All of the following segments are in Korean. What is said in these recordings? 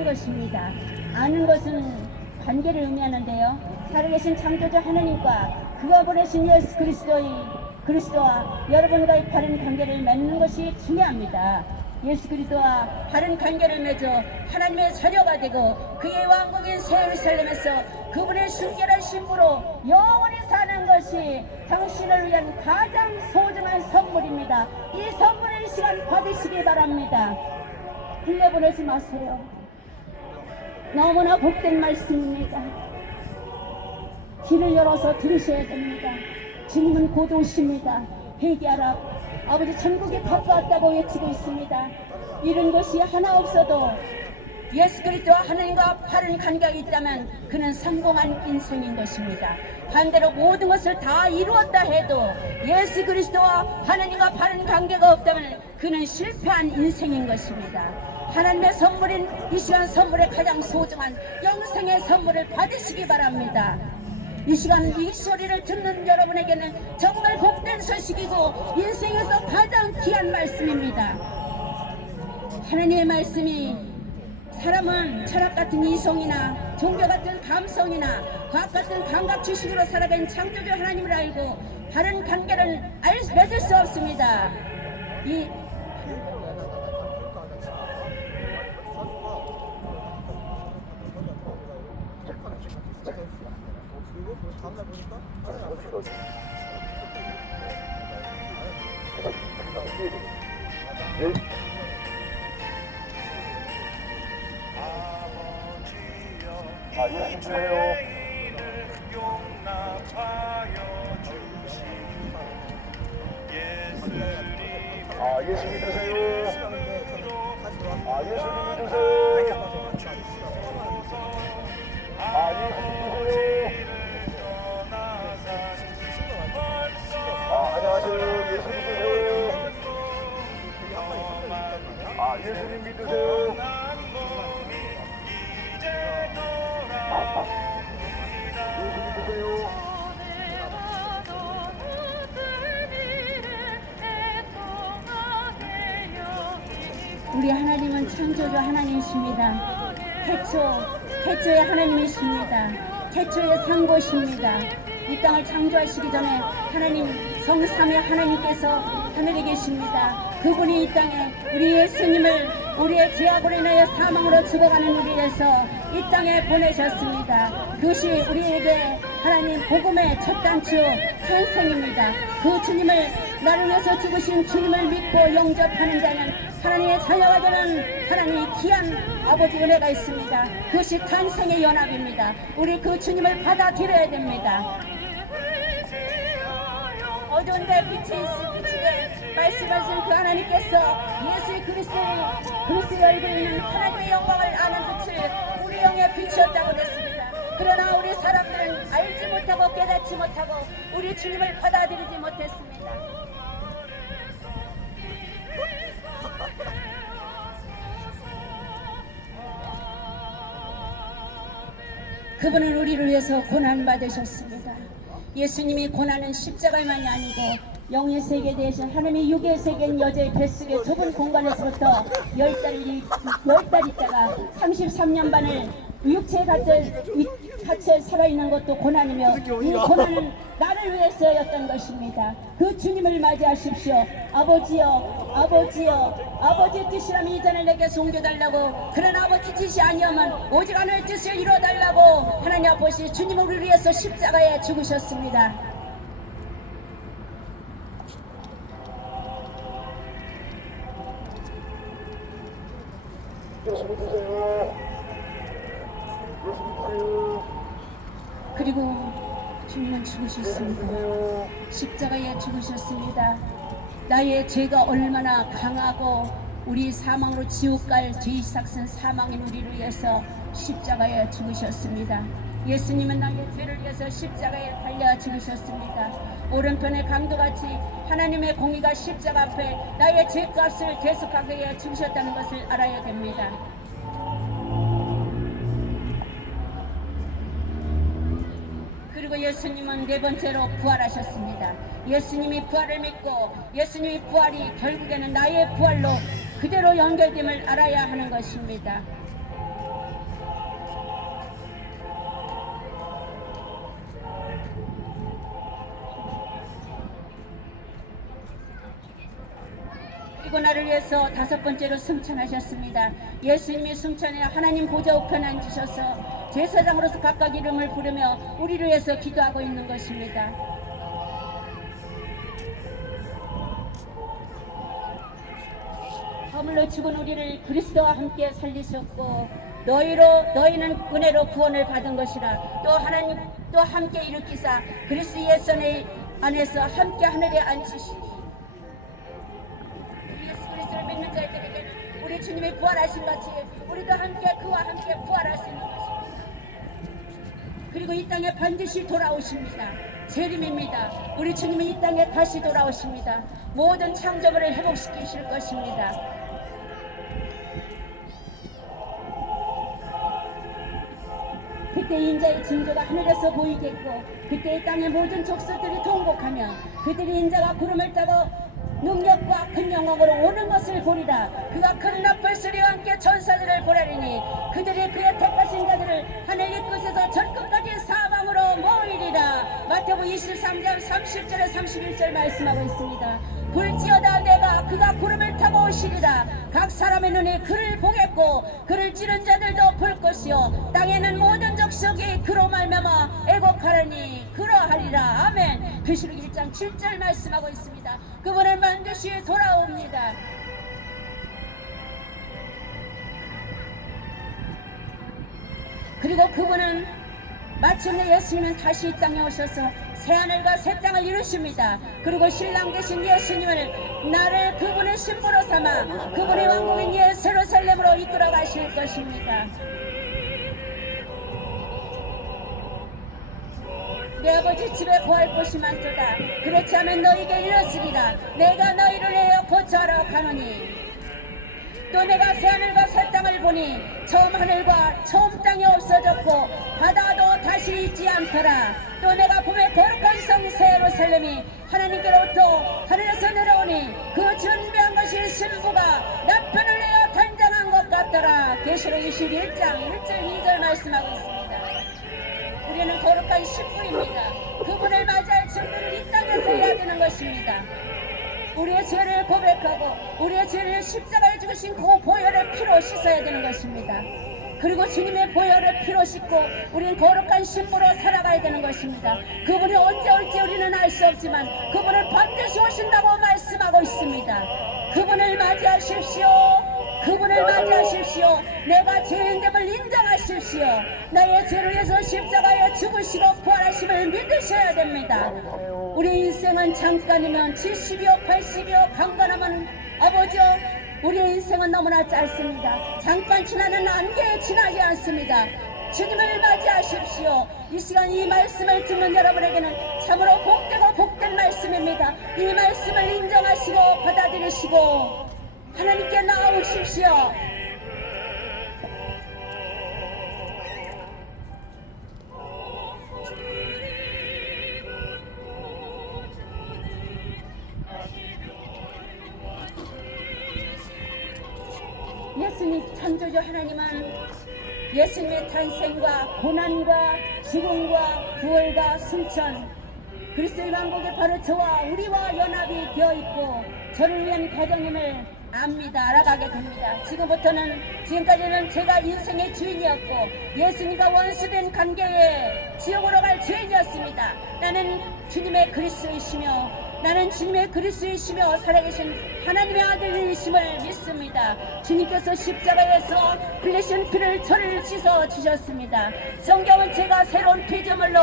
아는 것입니다. 아는 것은 관계를 의미하는데요. 살아계신 창조주 하나님과 그가 보내신 예수 그리스도와 여러분과의 바른 관계를 맺는 것이 중요합니다. 예수 그리스도와 바른 관계를 맺어 하나님의 자녀가 되고 그의 왕국인 새 예루살렘에서 그분의 순결한 신부로 영원히 사는 것이 당신을 위한 가장 소중한 선물입니다. 이 선물을 이 시간 받으시기 바랍니다. 흘려보내지 마세요. 너무나 복된 말씀입니다. 귀를 열어서 들으셔야 됩니다. 주님은 곧 오십니다. 회개하라. 아버지 천국이 가까웠다고 외치고 있습니다. 이런 것이 하나 없어도 예수 그리스도와 하나님과 바른 관계가 있다면 그는 성공한 인생인 것입니다. 반대로 모든 것을 다 이루었다 해도 예수 그리스도와 하나님과 바른 관계가 없다면 그는 실패한 인생인 것입니다. 하나님의 선물인 이 시간 선물의 가장 소중한 영생의 선물을 받으시기 바랍니다. 이 시간 이 소리를 듣는 여러분에게는 정말 복된 소식이고 인생에서 가장 귀한 말씀입니다. 하나님의 말씀이 사람은 철학 같은 이성이나 종교 같은 감성이나 과학 같은 감각 지식으로 살아가는 창조주 하나님을 알고 바른 관계를 맺을 수 없습니다. 예수 주세요. 예수 믿으세요. 예수 믿으세요. 예수님 믿으세요. 우리 하나님은 창조주 하나님이십니다. 태초의 하나님이십니다. 태초의 상고십니다. 이 땅을 창조하시기 전에 하나님 성삼위 하나님께서 하늘에 계십니다. 그분이 이 땅에 우리 예수님을 우리의 죄악으로 인하여 사망으로 죽어가는 우리를 위해서 이 땅에 보내셨습니다. 그것이 우리에게 하나님 복음의 첫 단추 탄생입니다. 그 주님을 나를 위해서 죽으신 주님을 믿고 영접하는 자는 하나님의 자녀가 되는 하나님의 귀한 아버지 은혜가 있습니다. 그것이 탄생의 연합입니다. 우리 그 주님을 받아들여야 됩니다. 어두운 데 빛이 비치게 말씀하신 그 하나님께서 예수 그리스도의 얼굴에 있는 하나님의 영광을 아는 빛을 우리 영에 비추었다고 했습니다. 그러나 우리 사람들은 알지 못하고 깨닫지 못하고 우리 주님을 받아들이지 못했습니다. 그분은 우리를 위해서 고난받으셨습니다. 예수님이 고난은 십자가만이 아니고 영의 세계에 대해서 하나님의 육의 세계인 여자의 뱃속의 좁은 공간에서부터 10달 있다가 33년 반을 육체에 갇혀 살아있는 것도 고난이며 이 고난은 나를 위해서였던 것입니다. 그 주님을 맞이하십시오. 아버지여 아버지의 뜻이라면 이 잔을 내게 옮겨달라고. 그러나 아버지 뜻이 아니오면 오직 하나님의 뜻을 이루어달라고 하나님 아버지 주님을 우리 위해서 십자가에 죽으셨습니다. 그리고 주님은 죽으셨습니다. 십자가에 죽으셨습니다. 나의 죄가 얼마나 강하고 우리 사망으로 지옥 갈 죄의삭슨 사망인 우리를 위해서 십자가에 죽으셨습니다. 예수님은 나의 죄를 위해서 십자가에 달려 죽으셨습니다. 오른편의 강도같이 하나님의 공의가 십자가 앞에 나의 죄값을 대속하기 위해 죽으셨다는 것을 알아야 됩니다. 그리고 예수님은 네 번째로 부활하셨습니다. 예수님이 부활을 믿고 예수님의 부활이 결국에는 나의 부활로 그대로 연결됨을 알아야 하는 것입니다. 그리고 나를 위해서 5번째로 승천하셨습니다. 예수님이 승천해 하나님 보좌 우편에 앉으셔서 제사장으로서 각각 이름을 부르며 우리를 위해서 기도하고 있는 것입니다. 허물로 죽은 우리를 그리스도와 함께 살리셨고 너희는 은혜로 구원을 받은 것이라. 또 하나님 또 함께 일으키사 그리스도 예수 안에서 함께 하늘에 앉히시니 예수 그리스도를 믿는 자들에게는 우리 주님이 부활하신 같이 우리도 함께 그와 함께 부활할 수 있는 것입니다. 그리고 이 땅에 반드시 돌아오십니다. 재림입니다. 우리 주님이 이 땅에 다시 돌아오십니다. 모든 창조물을 회복시키실 것입니다. 그때 인자의 징조가 하늘에서 보이겠고 그때 이 땅의 모든 족속들이 통곡하며 그들이 인자가 구름을 타고 능력과 큰 영광으로 오는 것을 보리라. 그가 큰 나팔 소리와 함께 천사들을 보내리니 그들이 그의 택하신 자들을 하늘 이 끝에서 전 끝까지 사방으로 모이리라. 마태복음 23장 30절에 31절 말씀하고 있습니다. 볼지어다 내가 그가 구름을 타고 오시리라. 각 사람의 눈이 그를 보겠고 그를 찌른 자들도 볼 것이요 땅에는 모든 족속이 그로 말미암아 애곡하리니 그러하리라. 아멘. 계시록 1장 7절 말씀하고 있습니다. 그분은 반드시 돌아옵니다. 그리고 그분은 마침내 예수님은 다시 이 땅에 오셔서 새하늘과 새 땅을 이루십니다. 그리고 신랑 되신 예수님을 나를 그분의 신부로 삼아 그분의 왕국인 예루살렘으로 이끌어 가실 것입니다. 내 아버지 집에 구할 곳이 많도다. 그렇지 않으면 너희에게 이르시리라. 내가 너희를 내어 고쳐하러 가노니 또 내가 새하늘과 새 땅을 보니 처음 하늘과 처음 땅이 없어졌고 바다도 다시 있지 않더라. 또 내가 봄에 거룩한 성 새 예루살렘이 하나님께로부터 하늘에서 내려오니 그 준비한 것이 신부가 남편을 내어 단장한 것 같더라. 계시록 21장 1절 2절 말씀하고 있습니다. 우리는 거룩한 신부입니다. 그분을 맞이할 준비를 이 땅에서 해야 되는 것입니다. 우리의 죄를 고백하고 우리의 죄를 십자가에 죽으신 그 보혈의 피로 씻어야 되는 것입니다. 그리고 주님의 보혈의 피로 씻고 우리는 거룩한 신부로 살아가야 되는 것입니다. 그분이 언제 올지 우리는 알 수 없지만 그분은 반드시 오신다고 말씀하고 있습니다. 그분을 맞이하십시오. 그분을 맞이하십시오. 내가 죄인됨을 인정하십시오. 나의 죄를 위해서 십자가에 죽으시고 부활하심을 믿으셔야 됩니다. 우리 인생은 잠깐이면 70이요 80이요 강건하면 아버지요 우리의 인생은 너무나 짧습니다. 잠깐 지나는 안개에 지나지 않습니다. 주님을 맞이하십시오. 이 시간 이 말씀을 듣는 여러분에게는 참으로 복되고 복된 말씀입니다. 이 말씀을 인정하시고 받아들이시고 하나님께 나아오십시오. 예수님 창조주 하나님은 예수님의 탄생과 고난과 죽음과 부활과 승천 그리스도의 왕국에 바로 저와 우리와 연합이 되어 있고 저를 위한 과정임을 압니다. 알아가게 됩니다. 지금까지는 제가 인생의 주인이었고 예수님과 원수된 관계에 지옥으로 갈 죄인이었습니다. 나는 주님의 그리스도이시며 살아계신 하나님의 아들이심을 믿습니다. 주님께서 십자가에서 흘리신 피를 저를 씻어 주셨습니다. 성경은 제가 새로운 피조물로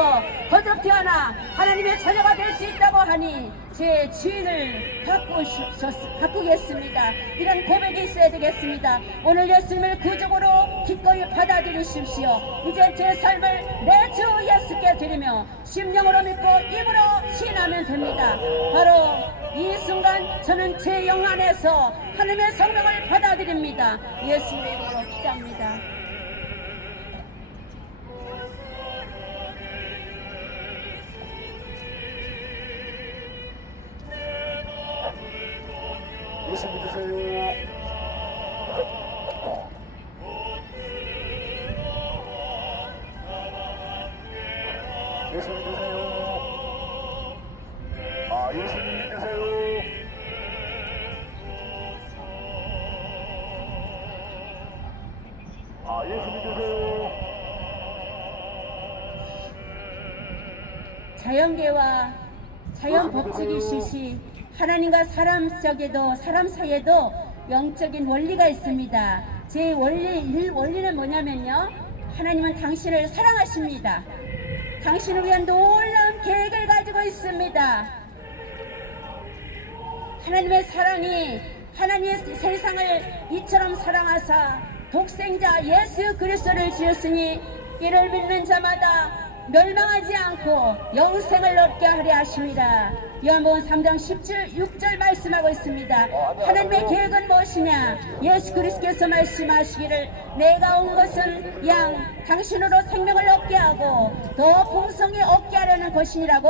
거듭 태어나 하나님의 자녀가 될 수 있다고 하니 제 주인을 바꾸겠습니다. 이런 고백이 있어야 되겠습니다. 오늘 예수님을 구주로 기꺼이 받아들이십시오. 이제 제 삶을 내 주 예수께 드리며 심령으로 믿고 입으로 시인하면 됩니다. 바로 이 순간 저는 제 영 안에서 하나님의 성령을 받아들입니다. 예수님의 이름으로 기도합니다. 예수 믿으세요. 예수 믿으세요. 예수님 믿으세요. 예수 믿으세요. 자연계와 자연 법칙이 실시 하나님과 사람 사이에도 영적인 원리가 있습니다. 제 원리는 뭐냐면요, 하나님은 당신을 사랑하십니다. 당신을 위한 놀라운 계획을 가지고 있습니다. 하나님의 사랑이, 하나님의 세상을 이처럼 사랑하사 독생자 예수 그리스도를 주셨으니 이를 믿는 자마다 멸망하지 않고 영생을 얻게 하려 하십니다. 요한복음 3장 6절 말씀하고 있습니다. 하나님의 계획은 무엇이냐? 예수 그리스도께서 말씀하시기를 내가 온 것은 당신으로 생명을 얻게 하고 더 풍성히 얻게 하려는 것이니라고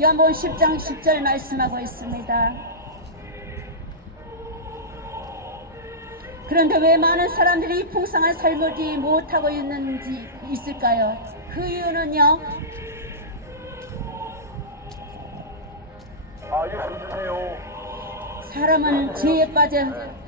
요한복음 10장 10절 말씀하고 있습니다. 그런데 왜 많은 사람들이 이 풍성한 삶을 얻지 못하고 있을까요? 그 이유는요, 예수 믿으세요. 사람은 죄에 빠져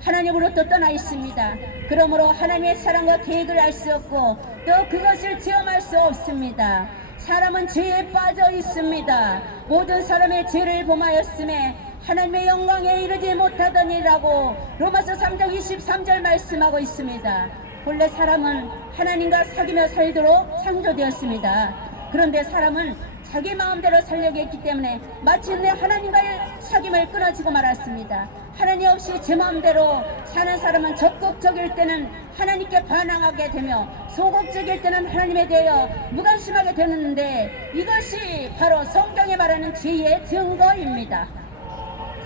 하나님으로부터 떠나 있습니다. 그러므로 하나님의 사랑과 계획을 알 수 없고 또 그것을 체험할 수 없습니다. 사람은 죄에 빠져 있습니다. 모든 사람의 죄를 범하였음에 하나님의 영광에 이르지 못하더니라고 로마서 3장 23절 말씀하고 있습니다. 본래 사람은 하나님과 사귀며 살도록 창조되었습니다. 그런데 사람은 자기 마음대로 살려고 했기 때문에 마침내 하나님과의 사귐을 끊어지고 말았습니다. 하나님 없이 제 마음대로 사는 사람은 적극적일 때는 하나님께 반항하게 되며 소극적일 때는 하나님에 대하여 무관심하게 되는데 이것이 바로 성경에 말하는 죄의 증거입니다.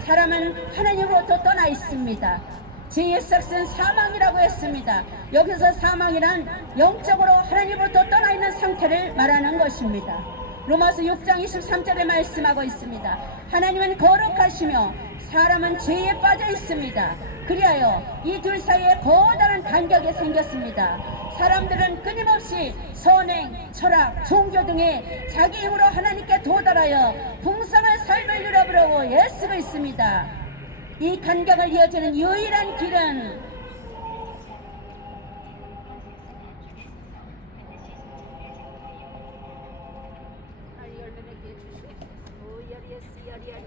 사람은 하나님으로부터 떠나 있습니다. 죄의 삭은 사망이라고 했습니다. 여기서 사망이란 영적으로 하나님으로부터 떠나 있는 상태를 말하는 것입니다. 로마서 6장 23절에 말씀하고 있습니다. 하나님은 거룩하시며 사람은 죄에 빠져 있습니다. 그리하여 이 둘 사이에 거대한 간격이 생겼습니다. 사람들은 끊임없이 선행, 철학, 종교 등의 자기 힘으로 하나님께 도달하여 풍성한 삶을 누려보려고 애쓰고 있습니다. 이 간격을 이어주는 유일한 길은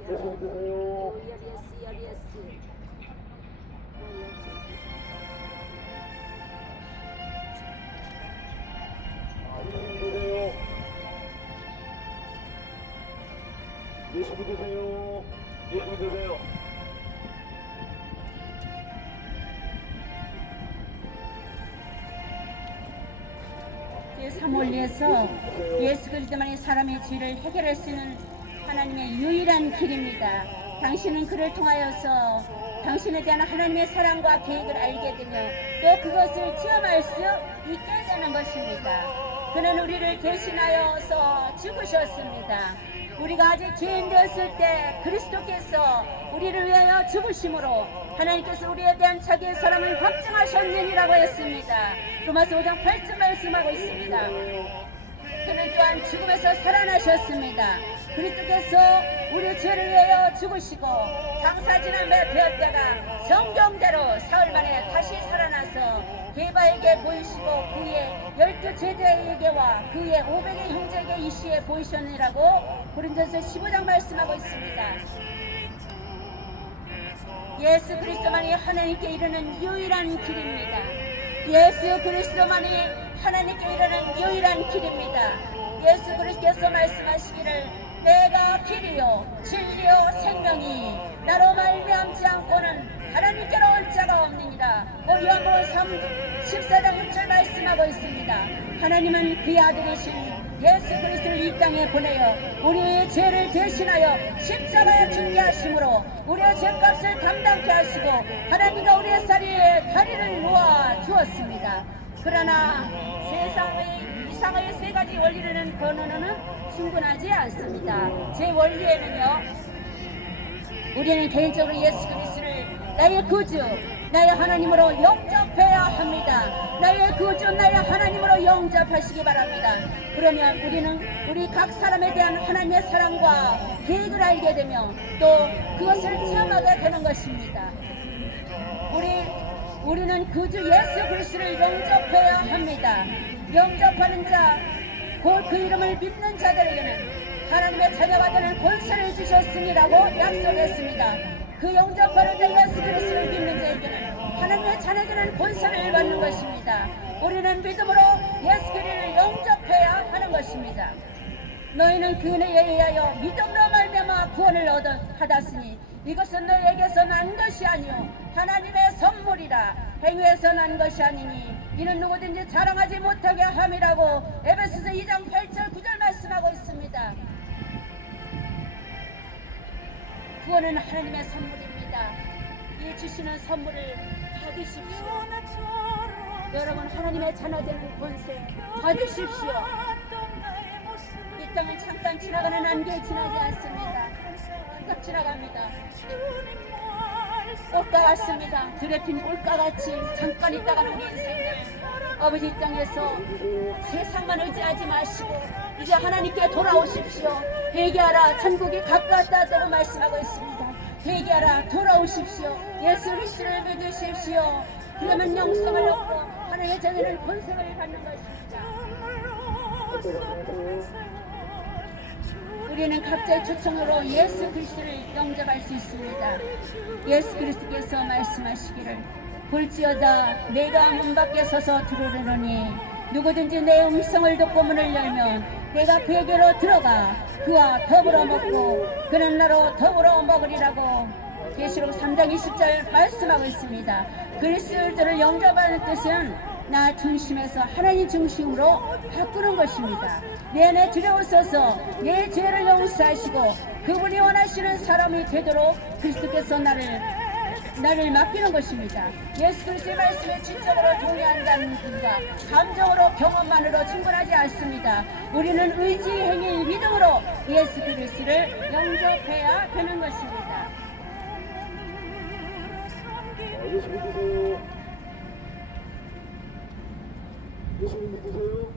예수 믿으세요. 예수 믿으세요. 예수 믿으세요. 제3원리에서 예수 그리스도만이 사람의 죄를 해결할 수 있는 하나님의 유일한 길입니다. 당신은 그를 통하여서 당신에 대한 하나님의 사랑과 계획을 알게 되며 또 그것을 체험할 수 있게 되는 것입니다. 그는 우리를 대신하여서 죽으셨습니다. 우리가 아직 죄인 되었을 때 그리스도께서 우리를 위하여 죽으심으로 하나님께서 우리에 대한 자기의 사랑을 확증하셨느니라고 했습니다. 로마서 5장 8절 말씀하고 있습니다. 그는 또한 죽음에서 살아나셨습니다. 그리스도께서 우리 죄를 위하여 죽으시고 장사지남에 되었다가 성경대로 사흘 만에 다시 살아나서 게바에게 보이시고 그의 12 제자에게와 그의 500의 형제에게 이 시에 보이셨느라고 고린도서 15장 말씀하고 있습니다. 예수 그리스도만이 하나님께 이르는 유일한 길입니다. 예수 그리스도만이 하나님께 이르는 유일한 길입니다. 예수 그리스도께서 말씀하시기를 내가 길이요 진리요 생명이 나로 말미암지 않고는 하나님께로 올 자가 없느니라. 요한복음 14장 6절 말씀하고 있습니다. 하나님은 그의 아들이신 예수 그리스도를 이 땅에 보내어 우리의 죄를 대신하여 십자가에 죽게 하심으로 우리의 죄값을 담당케 하시고 하나님과 우리의 자리에 다리를 놓아 주었습니다. 그러나 세상의 이상의 세 가지 원리로는 번호는 충분하지 않습니다. 제 원리에는요, 우리는 개인적으로 예수 그리스도를 나의 구주, 나의 하나님으로 영접해야 합니다. 나의 구주, 나의 하나님으로 영접하시기 바랍니다. 그러면 우리는 우리 각 사람에 대한 하나님의 사랑과 계획을 알게 되며 또 그것을 체험하게 되는 것입니다. 우리는 구주 예수 그리스도를 영접해야 합니다. 자, 영접하는 자, 곧 그 이름을 믿는 자들에게는 하나님의 자녀가 되는 권세를 주셨으니라고 약속했습니다. 그 영접하는 자 예수 그리스도를 믿는 자에게는 하나님의 자녀되는 권세를 받는 것입니다. 우리는 믿음으로 예수 그리스도를 영접해야 하는 것입니다. 너희는 그 은혜에 의하여 믿음으로 말미암아 구원을 받았으니 이것은 너희에게서 난 것이 아니요 하나님의 선물이라. 행위에서 난 것이 아니니 이는 누구든지 자랑하지 못하게 함이라고 에베소서 2장 8절 9절 말씀하고 있습니다. 구원은 하나님의 선물입니다. 이 주시는 선물을 받으십시오. 여러분, 하나님의 자녀되는 권세 받으십시오. 이 땅은 잠깐 지나가는 안개 지나지 않습니다. 딱 지나갑니다. 꽃과 같습니다. 들에 핀 꿀과 같이 잠깐 있다가는 인생들. 아버지 땅에서 세상만 의지하지 마시고 이제 하나님께 돌아오십시오. 회개하라, 천국이 가까웠다고 말씀하고 있습니다. 회개하라, 돌아오십시오. 예수 그리스도를 믿으십시오. 그러면 영생을 얻고 하나님의 자녀는 권세를 받는 것입니다. 우리는 각자의 초청으로 예수 그리스도를 영접할 수 있습니다. 예수 그리스도께서 말씀하시기를 볼지어다 내가 문 밖에 서서 들어오려니 누구든지 내 음성을 듣고 문을 열면 내가 그에게로 들어가 그와 더불어 먹고 그는 나로 더불어 먹으리라고 계시록 3장 20절 말씀하고 있습니다. 그리스도를 영접하는 뜻은 나 중심에서 하나님 중심으로 바꾸는 것입니다. 내 안에 들여오셔서 내 죄를 용서하시고 그분이 원하시는 사람이 되도록 그리스도께서 나를 맡기는 것입니다. 예수 그리스도의 말씀에 진정으로 동의한다는 분과 감정으로 경험만으로 충분하지 않습니다. 우리는 의지, 행위, 믿음으로 예수 그리스도를 영접해야 되는 것입니다. 예수 믿으세요. 예수님 믿으세요.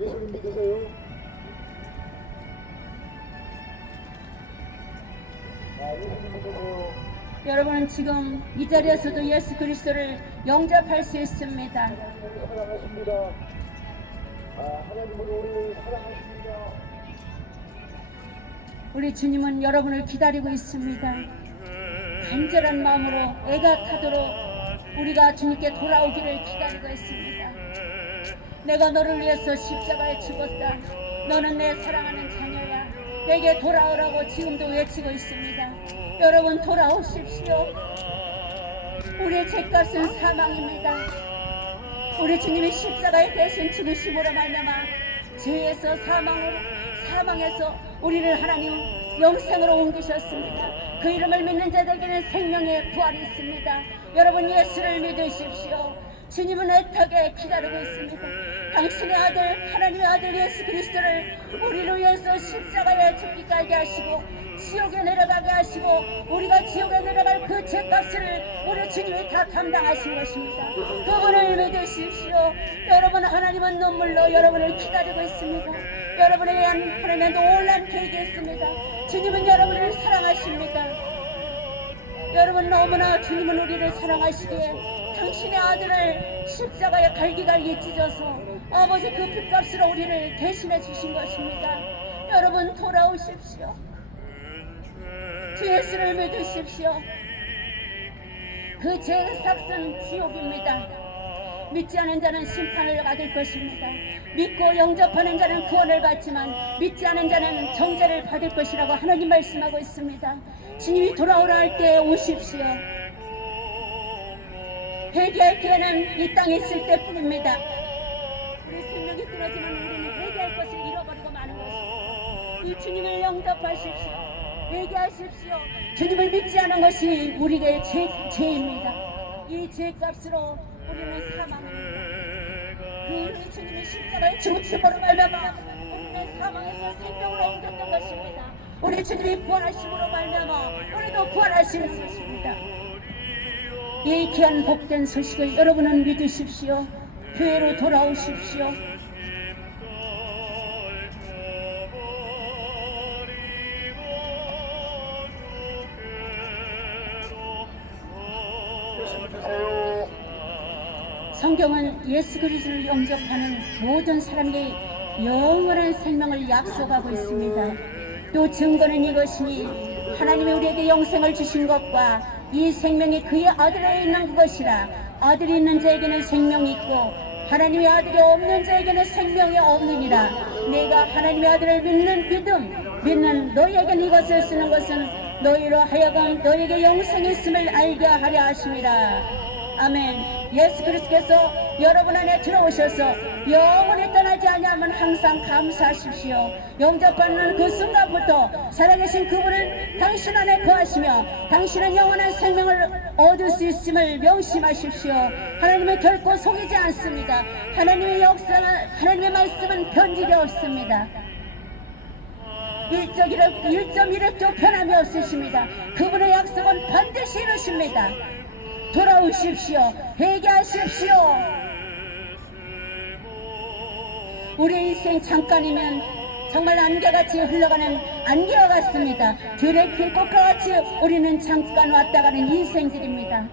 예수님 믿으세요. 예수님 믿으세요. 여러분은 지금 이 자리에서도 예수 그리스도를 영접할 수 있습니다. 사랑하십니다. 하나님은 우리를 사랑하십니다. 우리 주님은 여러분을 기다리고 있습니다. 간절한 마음으로 애가 타도록 우리가 주님께 돌아오기를 기다리고 있습니다. 내가 너를 위해서 십자가에 죽었다. 너는 내 사랑하는 자녀야. 내게 돌아오라고 지금도 외치고 있습니다. 여러분, 돌아오십시오. 우리의 죄값은 사망입니다. 우리 주님이 십자가에 대신 죽으심으로 말미암아 죄에서 사망에서 우리를 하나님 영생으로 옮기셨습니다. 그 이름을 믿는 자들에게는 생명의 부활이 있습니다. 여러분, 예수를 믿으십시오. 주님은 애타게 기다리고 있습니다. 당신의 아들, 하나님의 아들 예수 그리스도를 우리를 위해서 십자가에 죽기까지 하시고 지옥에 내려가게 하시고 우리가 지옥에 내려갈 그 죄값을 우리 주님이 다 감당하신 것입니다. 그분을 믿으십시오. 여러분, 하나님은 눈물로 여러분을 기다리고 있습니다. 여러분에 대한 하나님의 놀란 계획이 있습니다. 주님은 여러분을 사랑하십니다. 여러분, 너무나 주님은 우리를 사랑하시기에 당신의 아들을 십자가에 갈기갈기 찢어서 아버지 그 핏값으로 우리를 대신해 주신 것입니다. 여러분, 돌아오십시오. 주 예수를 믿으십시오. 그 죄의 삭은 지옥입니다. 믿지 않은 자는 심판을 받을 것입니다. 믿고 영접하는 자는 구원을 받지만 믿지 않은 자는 정죄를 받을 것이라고 하나님 말씀하고 있습니다. 주님이 돌아오라 할 때 오십시오. 회개할 기회는 이 땅에 있을 때뿐입니다. 우리 생명이 끊어지면 우리는 회개할 것을 잃어버리고 마는 것입니다. 이 주님을 영접하십시오. 회개하십시오. 주님을 믿지 않은 것이 우리의 죄입니다. 이 죄값으로 우리는 사망합니다. 그 주님의 십자가의 죽으심으로 말미암아 우리는 사망에서 생명으로 옮겼던 것입니다. 우리 주님이 부활하심으로 말미암아 우리도 부활하시는 것입니다. 이 귀한 복된 소식을 여러분은 믿으십시오. 교회로 돌아오십시오. 성경은 예수 그리스도를 영접하는 모든 사람에게 영원한 생명을 약속하고 있습니다. 또 증거는 이것이니 하나님이 우리에게 영생을 주신 것과 이 생명이 그의 아들에 있는 그것이라. 아들이 있는 자에게는 생명이 있고 하나님의 아들이 없는 자에게는 생명이 없느니라. 내가 하나님의 아들을 믿는 너희에게는 이것을 쓰는 것은 너희로 하여금 너희에게 영생이 있음을 알게 하려 하심이라. 아멘. 예수 그리스도께서 여러분 안에 들어오셔서 영원히 떠나지 아니하면 항상 감사하십시오. 영접받는 그 순간부터 살아계신 그분을 당신 안에 거하시며 당신은 영원한 생명을 얻을 수 있음을 명심하십시오. 하나님은 결코 속이지 않습니다. 하나님의 역사는, 하나님의 말씀은 변질이 없습니다. 1.1획도 변함이 없으십니다. 그분의 약속은 반드시 이루십니다. 돌아오십시오. 회개하십시오. 우리의 인생 잠깐이면 정말 안개같이 흘러가는 안개와 같습니다. 들에 핀 꽃과 같이 우리는 잠깐 왔다 가는 인생들입니다.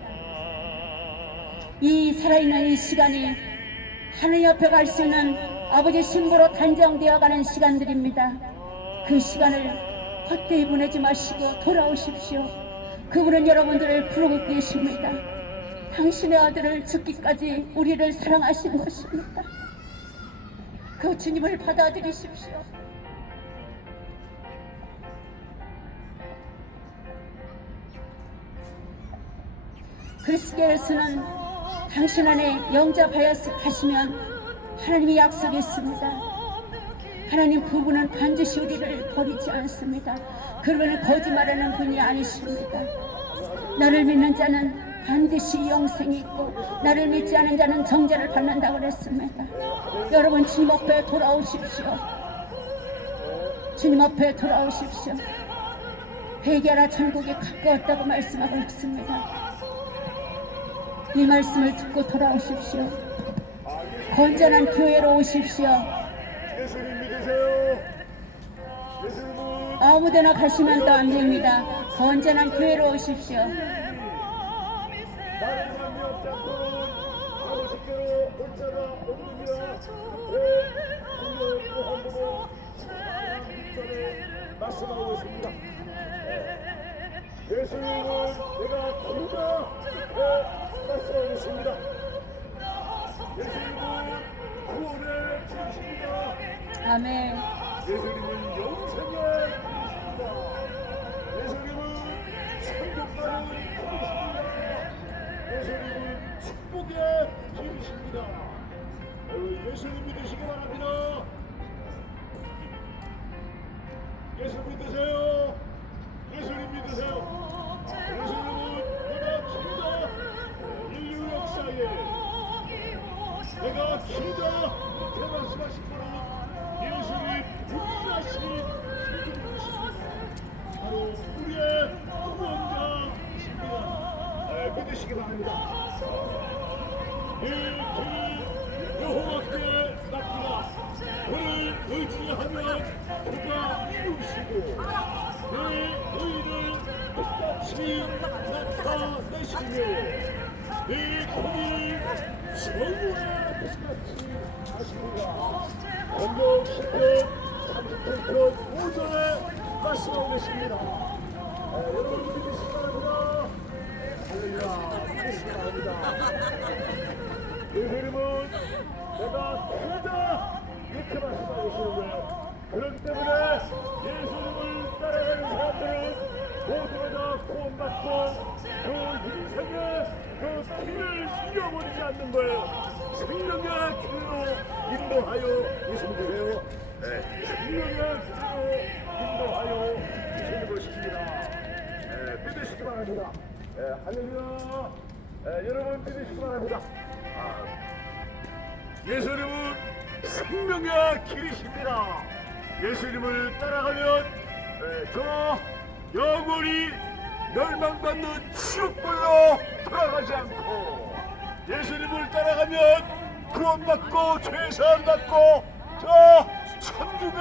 이 살아있는 이 시간이 하늘 옆에 갈 수 있는 아버지 신부로 단정되어 가는 시간들입니다. 그 시간을 헛되이 보내지 마시고 돌아오십시오. 그분은 여러분들을 부르고 계십니다. 당신의 아들을 죽기까지 우리를 사랑하신 것입니다. 그 주님을 받아들이십시오. 그리스도께서는 당신 안에 영접하시면 하나님의 약속이 있습니다. 하나님 부부는 반드시 우리를 버리지 않습니다. 그분은 거짓말하는 분이 아니십니다. 나를 믿는 자는 반드시 영생이 있고 나를 믿지 않은 자는 정죄를 받는다고 그랬습니다. 여러분 주님 앞에 돌아오십시오. 주님 앞에 돌아오십시오. 회개하라 천국이 가까웠다고 말씀하고 있습니다. 이 말씀을 듣고 돌아오십시오. 건전한 교회로 오십시오. 예수님 믿으세요. 아무데나 가시면 또 안 됩니다. 건전한 교회로 오십시오. 나를 삶이 없지 않고는 아버지께로 올 자가 없느니라. 오늘 요한복음 16절에 말씀하고 있습니다. 예수님은 내가 길다 말씀하고 있습니다. 예수님은 구원의 주십니다. 아멘. 예수님은 영생의 주십니다. 예수님은 천국 가는 길이십니다. 예수님은 축복의 길이십니다. 예수님 믿으시기 바랍니다. 예수 믿으세요. 예수님 믿으세요. 예수님은 내가 길다. 인류 역사에 내가 길다. 이렇게 말씀하신 분은 예수님 분하신 주님이십니다. 바로 우리의 구원자이십니다. 믿으시기 바랍니다. 이 길이 여호와께 납니다. 그를 의지하면 그가 이루시고 내 의를 똑같이 나타내시며 내 고기를 정오에 똑같이 하십니다. 공격 10편 37편 5절에 말씀하고 계십니다. 여러분 믿으시기 바랍니다. 할렐루야. 믿으시기 바랍니다. 예수님은 내가 크다 이렇게 말씀하고 계시는 거예요. 그렇기 때문에 예수님을 따라가는 사람들은 모두가 다 구원받고 그 인생의 그 길을 잃어버리지 않는 거예요. 생명의 길로 인도하여 예수님 되세요. 네, 생명의 길로 인도하여 예수님 것입니다. 믿으시기 바랍니다. 할렐루야. 여러분 믿으시기 바랍니다. 예수님은 생명의 길이십니다. 예수님을 따라가면 저 영원히 멸망받는 지옥불로 돌아가지 않고 예수님을 따라가면 구원받고 죄사함받고 저 천국에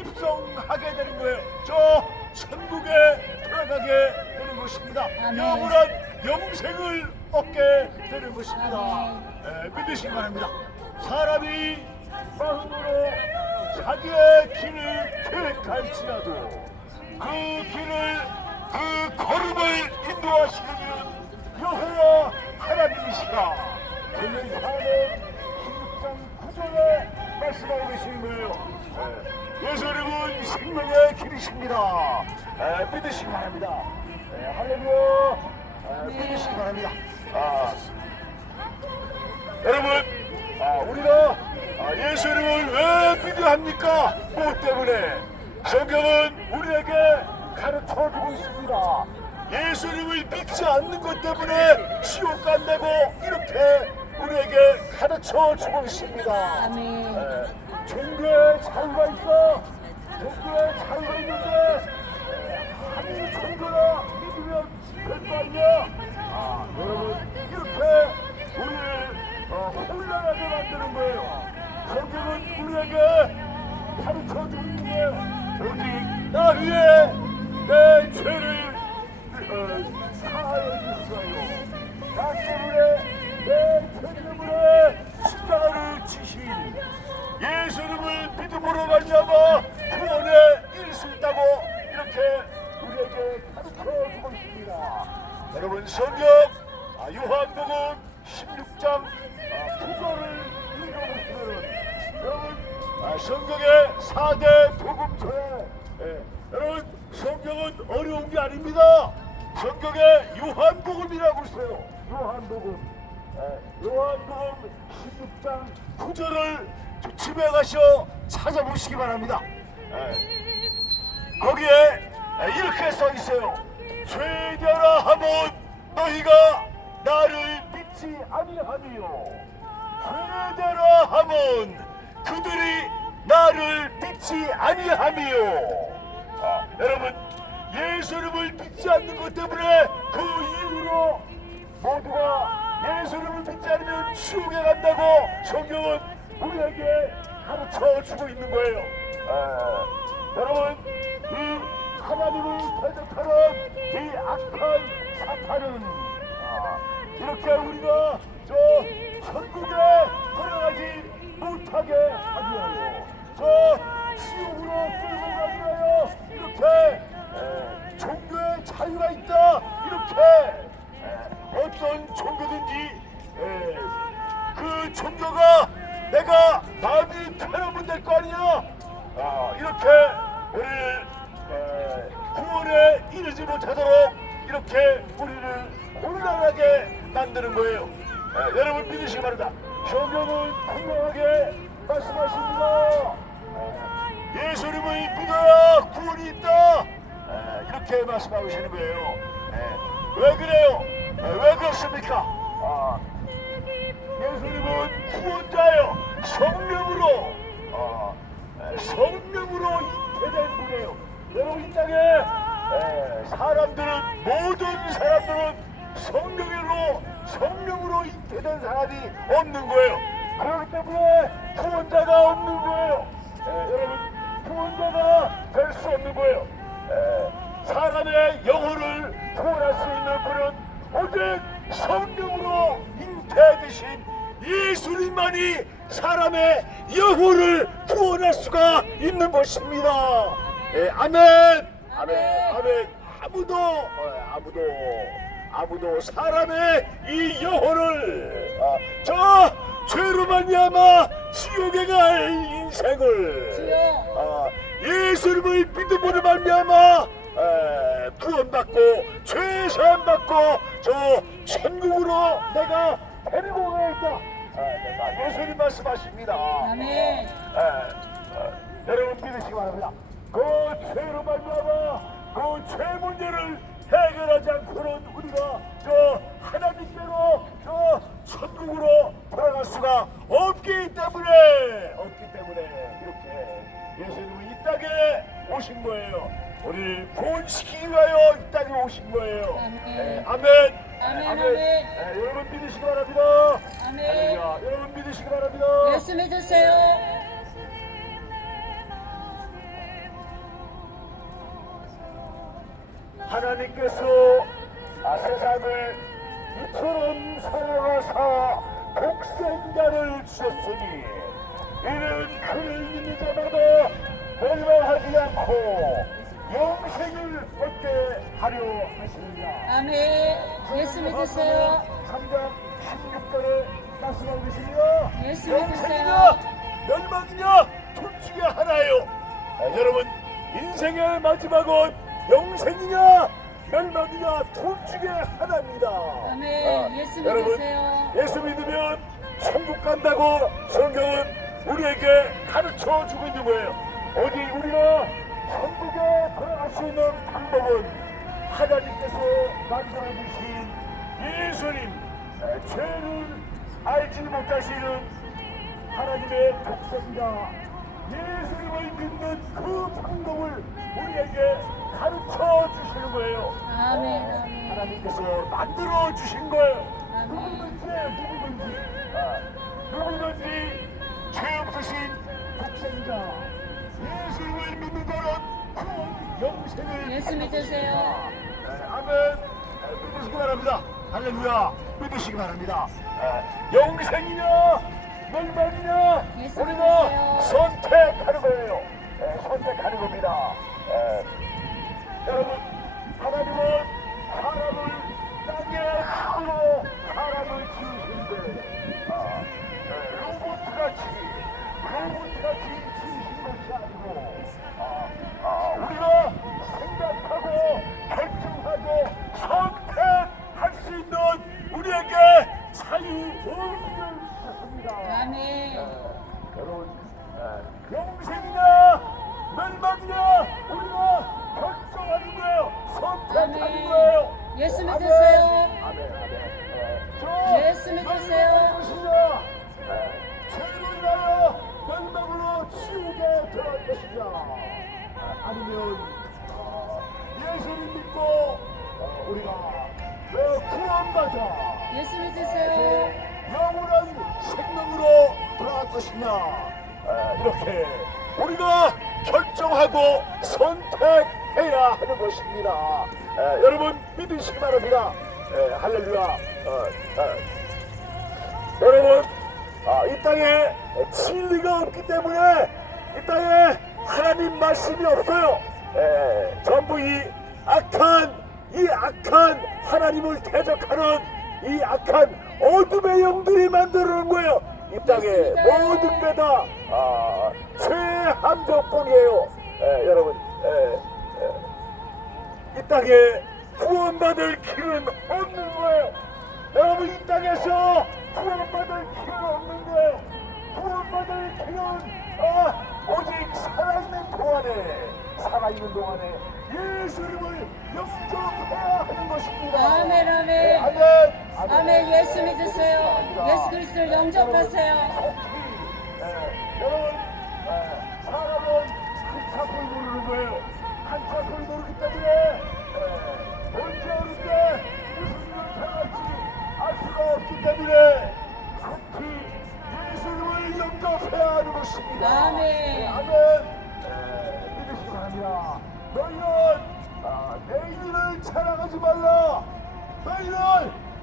입성하게 되는 거예요. 저 천국에 들어가게 되는 것입니다. 아멘. 영원한 영생을 얻게 되는 것입니다. 아멘. 믿으시기 바랍니다. 사람이 마음으로 자기의 길을 계획할지라도 그 길을 그 걸음을 인도하시는 여호와 하나님이시다. 오늘 사는 16장 9절에 말씀하고 계시는 거예요. 예수 이름은 생명의 길이십니다. 믿으시기 바랍니다. 할렐루야. 믿으시기 바랍니다. 여러분, 우리가 예수 이름을 왜 믿어야 합니까? 뭐 때문에? 성경은 우리에게 가르쳐주고 있습니다. 예수 이름을 믿지 않는 것 때문에 지옥 간다고 이렇게 우리에게 가르쳐주고 있습니다. 아멘. 종교의 자유가 있어. 종교의 자유가 있는데 하나님의 종교나 믿으면 될 거 아니야? 여러분, 이렇게 우리를 혼란하게 만드는 거예요. 성경은 우리에게 가르쳐주고 있는 게 오직 나 위에 내 죄를 사하여 주세요. 나 때문에 내 죄 때문에 십자가를 지신 예수 이름을 믿음으로 말미암아 구원에 이를 수 있다고 이렇게 우리에게 가르쳐주고 있습니다. 여러분, 성경 요한복음 16장 9절을 읽어보시면 여러분, 성경의 4대 복음서에 여러분, 성경은 어려운 게 아닙니다. 성경에 요한복음이라고 있어요. 요한복음. 요한복음 16장 9절을 집에 가셔 찾아보시기 바랍니다. 거기에 이렇게 써 있어요. 죄되라 하면 너희가 나를 믿지 아니하니요. 죄되라 하면 그들이 나를 믿지 아니하니요. 여러분, 예수 이름을 믿지 않는 것 때문에 그 이후로 모두가 예수 이름을 믿지 않으면 지옥에 간다고 성경은 우리에게 가르쳐주고 있는 거예요. 여러분, 이 하나님을 대적하는 이 악한 사탄은 이렇게 우리가 저 천국에 돌아가지 못하게 하기 위하여 저 지옥으로 끌고 가기 위하여 이렇게 종교의 자유가 있다 이렇게 어떤 종교든지 그 종교가 내가 마음이 편하면 될 거 아니야. 이렇게 우리를 구원에 이르지 못하도록 이렇게 우리를 혼란하게 만드는 거예요. 여러분, 믿으시기 바랍니다. 성경은 분명하게 말씀하십니다. 예수 이름을 믿어야 구원이 있다. 이렇게 말씀하고 계시는 거예요. 왜 그래요? 왜 그렇습니까? 예수 이름은 구원자예요. 성령으로 잉태된 분이에요. 여러분, 이 땅에 모든 사람들은 성령으로 잉태된 사람이 없는 거예요. 그렇기 때문에 구원자가 없는 거예요. 여러분, 구원자가 될 수 없는 거예요. 사람의 영혼을 구원할 수 있는 분은 오직 성령으로 잉태되신 예수님만이 사람의 영혼을 구원할 수가 있는 것입니다. 아멘. 아멘. 아무도 사람의 이 영혼을 저 죄로 말미암아 지옥에 갈 인생을 예수님을 믿음으로 말미암아 구원받고 죄 사함 받고 저 천국으로 내가 데리고 가겠다. 예수님 말씀하십니다. 아멘. 여러분, 믿으시기 바랍니다. 그 죄로 말미암아 그 죄 문제를 해결하지 않고는 우리가 저 하나님께로 저 천국으로 돌아갈 수가 없기 때문에 이렇게 예수님은 이 땅에 오신 거예요. 우리를 구원시키기 위하여 이 땅에 오신 거예요. 아멘. 여러분, 믿으시기 바랍니다. 아멘. 여러분, 믿으시기 바랍니다. 말씀해 주세요. 하나님께서 세상을 이처럼 사랑하사 독생자를 주셨으니 이는 그를 믿는 자마다 멸망하지 않고 영생을 얻게 하려 하시느냐. 아멘. 예수 믿으세요. 3장 16절에 말씀하고 계시며 예수 영생이냐 믿으세요. 멸망이냐 둘 중에 하나예요. 여러분 인생의 마지막은 영생이냐 멸망이냐 둘 중에 하나입니다. 아멘. 예수 여러분 믿으세요. 예수 믿으면 천국 간다고 성경은 우리에게 가르쳐 주고 있는 거예요. 어디 우리가 천국에 들어갈 수 있는 방법은 하나님께서 만들어 주신 예수님, 죄를 알지 못하시는 하나님의 독생자 예수님을 믿는 그 방법을 우리에게 가르쳐 주시는 거예요. 아멘. 아멘. 하나님께서 만들어 주신 거예요. 아멘. 누구든지 죄 없으신 독생자 예수를 믿는 자는 그 영생을 예수 믿으세요. 아멘. 믿으시기 바랍니다. 할렐루야. 믿으시기 바랍니다. 영생이냐 멸망이냐 예수 우리가 믿으세요. 선택하는 거예요. 선택하는 겁니다. 여러분 하나님은 사람을 땅에 힘으로 사람을 지으신데 로봇같이 지으신 것이 아니고 우리가 생각하고 결정하고 선택할 수 있는 우리에게 자유의지를 주셨습니다. 아멘. 여러분 영생이냐 멸망이냐 우리가 결정하는 거예요. 선택하는 아멘. 거예요. 예수 믿으세요. 아멘. 예수 믿으세요. 죄로 인하여 멸망으로 지옥에 들어갈 것이냐 아니면 예수를 믿고 우리가 구원받아 예수 믿으세요. 영원한 생명으로 돌아갈 것이냐 이렇게 우리가 결정하고 선택해야 하는 것입니다. 여러분 믿으시기 바랍니다. 할렐루야. 여러분 이 땅에 진리가 없기 때문에 이 땅에 하나님 말씀이 없어요. 전부 이 악한 하나님을 대적하는 이 악한 어둠의 영들이 만들어 놓은 거예요. 이 땅에 모든 게 다 죄의 함정뿐이에요. 여러분 이 땅에 구원받을 길은 없는 거예요. 여러분 이 땅에서 구원받을 길은 없는 거예요. 구원받을 길은 오직 살아있는 동안에 예수님을 영접해야 하는 것입니다. 아멘. 아멘. 아멘. 아멘. 예수 믿으세요. 예수 그리스도를 영접하세요. 여러분 사람은 한참을 모르는 거예요. 한참을 모르기 때문에 언제 어느 때 무슨 일을 당할지 알 수가 없기 때문에 속히 예수님을 영접해야 하는 것입니다. 아멘. 아멘. 믿으시기 바랍니다. 너희는 내 일을 자랑하지 말라. 너희는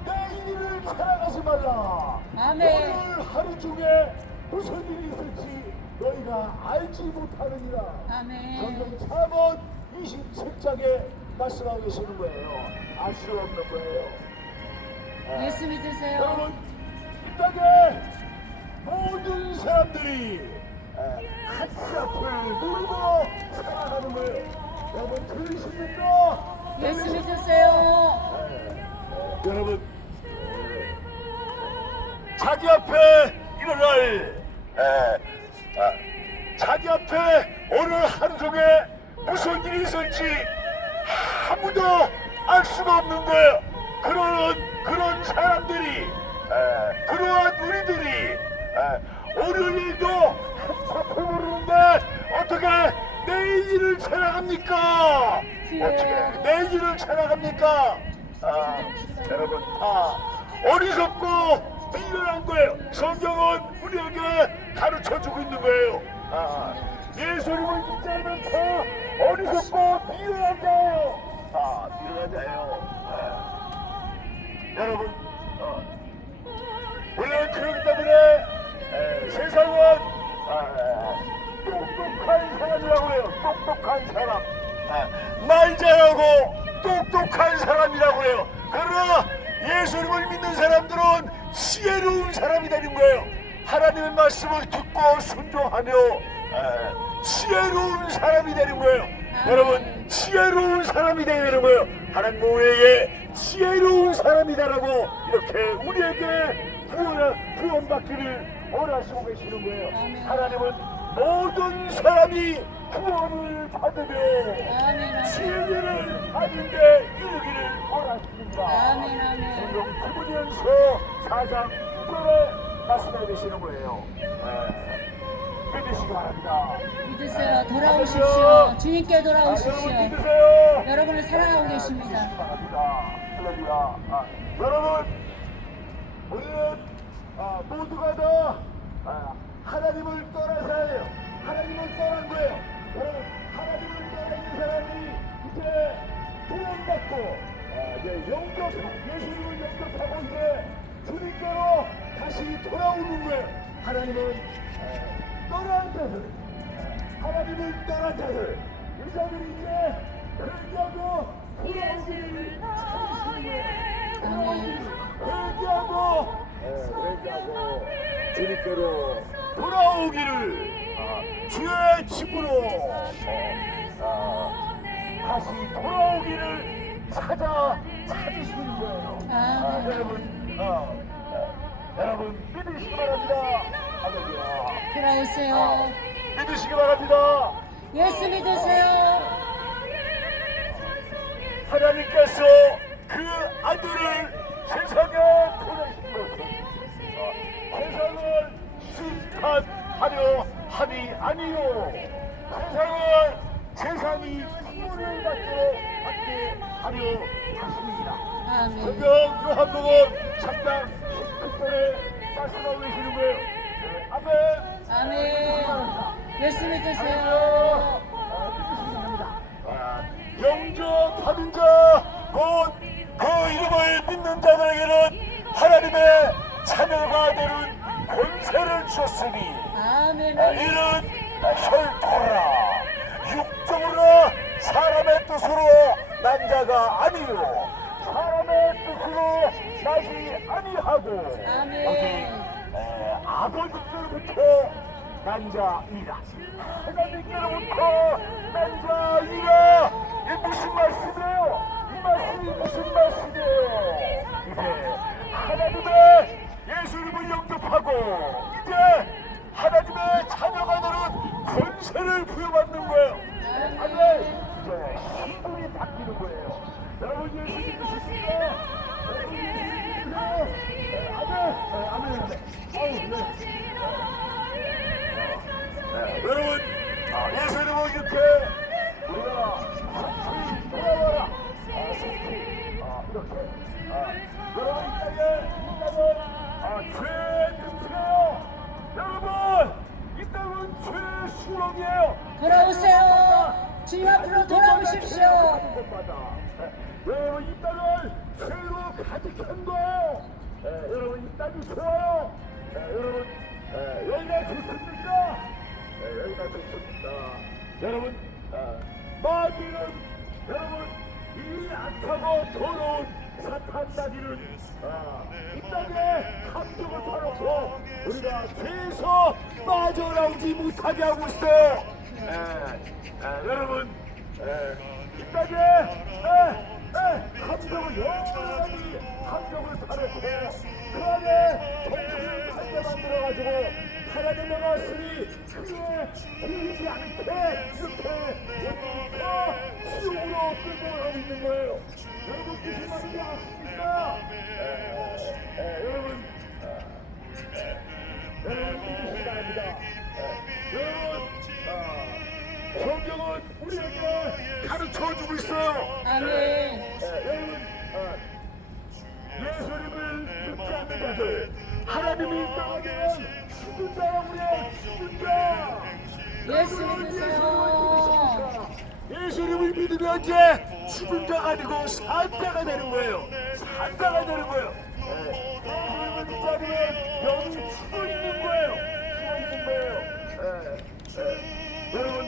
내 일을 자랑하지 말라. 아멘. 오늘 하루 중에 무슨 일이 있을지 너희가 알지 못하느니라. 아멘. 성경 잠언 27장에 말씀하고 계시는 거예요. 알 수 없는 거예요. 예수 믿으세요. 여러분 이 땅에 모든 사람들이 같이 앞을 모르고 살아가는 거예요. 여러분 들으십니까? 예수 믿으세요. 여러분 자기 앞에 일어날 자기 앞에 오늘 하루 종일 무슨 일이 있을지 아무도 알 수가 없는 거예요. 그런 사람들이 그러한 우리들이 오늘일도 한참 모르는데 어떻게 내일을 자랑합니까? 어떻게 내일을 자랑합니까? 여러분 어리석고 미련한 거예요. 성경은 우리에게 가르쳐주고 있는 거예요. 예수님을 믿지 않으면서 어리석고 미련한 자예요. 미련한 자예요. 여러분 물론 그렇기 때문에 세상은 똑똑한 사람이라고 해요. 똑똑한 사람. 말 잘하고 똑똑한 사람이라고 해요. 그러나 예수님을 믿는 사람들은 지혜로운 사람이 되는 거예요. 하나님의 말씀을 듣고 순종하며 지혜로운 사람이 되는 거예요. 여러분, 지혜로운 사람이 되는 거예요. 하나님 우리에게 지혜로운 사람이 되라고 이렇게 우리에게 구원받기를 원하시고 계시는 거예요. 하나님은 모든 사람이 구원을 받으며 지혜를 받는데 이르기를 원하십니다. 성경 디모데전서 4장 9절에 말씀해 주시는 거예요. 믿으시기 바랍니다. 믿으세요. 돌아오십시오. 주님께 돌아오십시오. 여러분 믿으세요. 여러분을 사랑하고 계십니다. 할렐루야. 여러분, 우리는 모두가 다 하나님을 떠나서 해요. 하나님을 떠난 거예요. 여러분, 하나님을 떠나 있는 사람이 이제 구원받고 예수님을 영접하고 이제 주님께로 다시 돌아오는 거예요. 하나님은 떠난 자들, 하나님을 떠난 자들, 이 자들이 이제 회개하고 예수를 회개하고 주님께로 돌아오기를 주의 집으로 다시 돌아오기를 찾으시는 거예요. 여러분 믿으시기 바랍니다. 할렐루야. 돌아오세요. 믿으시기 바랍니다. 예수 믿으세요. 하나님께서 그 아들을 세상에 보내신 것은 세상을 심판하려 함이 아니요 세상이 구원을 받게 하려 하십니다. 아멘. 성경 요한복음 3장 19절에 말씀하고 계시는 거예요. 아멘. 아멘. 예수 믿으세요. 영접받은 자, 곧 그 이름을 믿는 자들에게는 하나님의 자녀가 되는 권세를 주셨으니 아멘. 이는 혈통으로 육정으로 사람의 뜻으로 난 자가 아니요 사람의 뜻으로 나지 아니하고 아멘. 여기 아버지께로부터 난 자이라 하나님께로부터 난 자이라. 이게 무슨 말씀이에요? 이 말씀이 무슨 말씀이에요? 이제 하나님의 예수님을 영접하고 이제 하나님의 자녀가 되는 권세를 부여받는 거예요. 아멘. 이제 신분이 바뀌는 거예요. 여러분 예수 믿으십니까? 여러분 예수 믿으세요? 아멘. 여러분 예수님은 이렇게 우리가 성취 돌아와라 이렇게 여러분 이 땅은 죄의 틈이에요. 여러분 이 땅은 죄의 수렁이에요. 돌아오세요. 주님 앞으로 돌아오십시오. 여러분 이 땅을 죄로 가득한 거예요. 여러분 이 땅이 좋아요. 여러분 여기가 좋습니까? 여기가 좋습니다. 여러분 마귀는 여러분 이 악하고 더러운 사탄 나귀를 이 땅에 함정을 파놓고 우리가 죄에서 빠져나오지 못하게 하고 있어요. 여러분 이 땅에 함정을 영원히 함정을 파놓고 그 안에 정신을 살게 만들어가지고 하나님의 말씀이 크게 보이지 않게 이렇게 여기서 지옥으로 끌고 가고 있는 거예요. 여러분 무슨 말인지 아십니까? 여러분 믿으시기 바랍니다. 여러분 성경은 우리에게 가르쳐주고 있어요. 아멘. 여러분 예수님을 믿지 않는 자들 하나님이 이 땅에 죽은 자라고 그래요. 죽은 자. 예수 믿으세요. 예수님을 믿으면 이제 죽은 자가 아니고 산 자가 되는 거예요. 산 자가 되는 거예요. 예수님을 믿지 믿지 않으면 병이 죽어 있는 거예요. 죽어 있는 거예요. 여러분,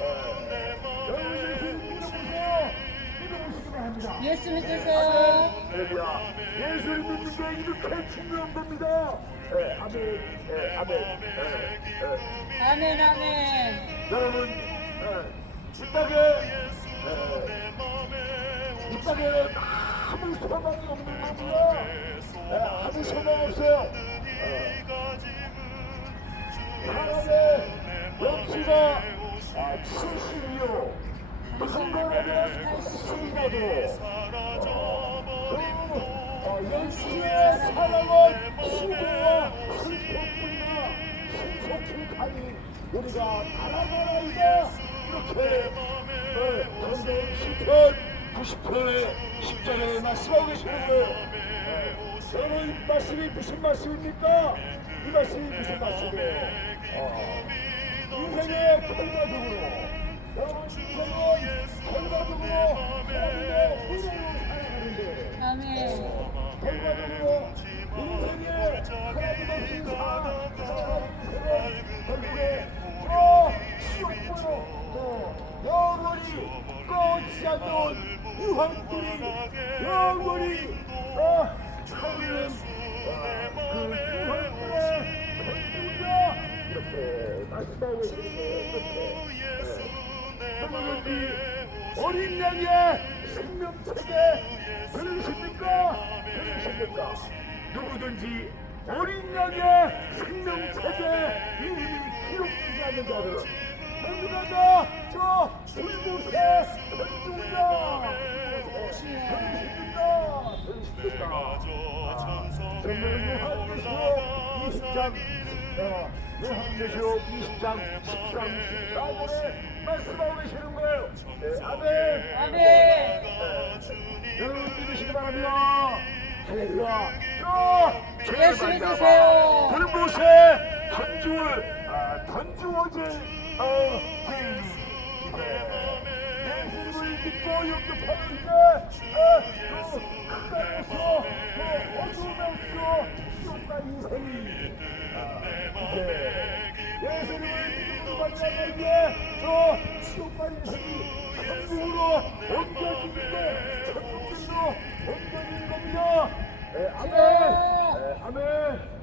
여러분 예수님 믿어보세요. 믿어보시기 바랍니다. 예수 믿으세요. 할렐루야. 예수를 믿는 게 이렇게 중요한 겁니다. 아멘. 아멘. 아멘 아멘. 여러분, 이 땅에 아무 소망이 없는 겁니다. 아무 소망 없어요. 사람의 염치가 70이요. 한가하면 80이라도 염치의 사랑은 수고와 슬픔뿐이나 신속히 가니 우리가 날아가라이다. 이렇게 전도 10편 90편의 10절에 말씀하고 계시는 거예요. 여러분 이 말씀이 무슨 말씀입니까? 이 말씀이 무슨 말씀이에요? 인생의 결과적으로 여러분 인생은 결과적으로 하나님의 은혜로 살아가는데 아멘. 결과적으로 인생의 하나님 없이 살아가는 인생은 결국에 지옥불로 영원히 꺼지지 않는 유황불이 영원히 타오르는 그 유황불에 던지자 이렇게 말씀하고 있는데 누구든지 어린 양의 생명책에 들으십니까? 들으십니까? 누구든지 어린 양의 생명책에 이름이 기록되지 않는 자들은 모두가 다저 불못에 던지자 들으십니까? 들으십니까? 정말 요한계시록 20장 요한계시록 20장 13, 14절에 말씀하고 계시는 거예요. 아멘. 아멘. 여러분 믿으시기 바랍니다. 할렐루야. 예수 믿으세요. 불못에 던지워질 죄인이 예수님을 믿고 영접하는 이제 그 땅에서 어두움에서 지옥과 인생이 예수님을 믿음으로 만나는 게 지옥과 인생이 천국으로 옮겨지는데 천국으로 옮겨지는 겁니다. 아멘. 아멘.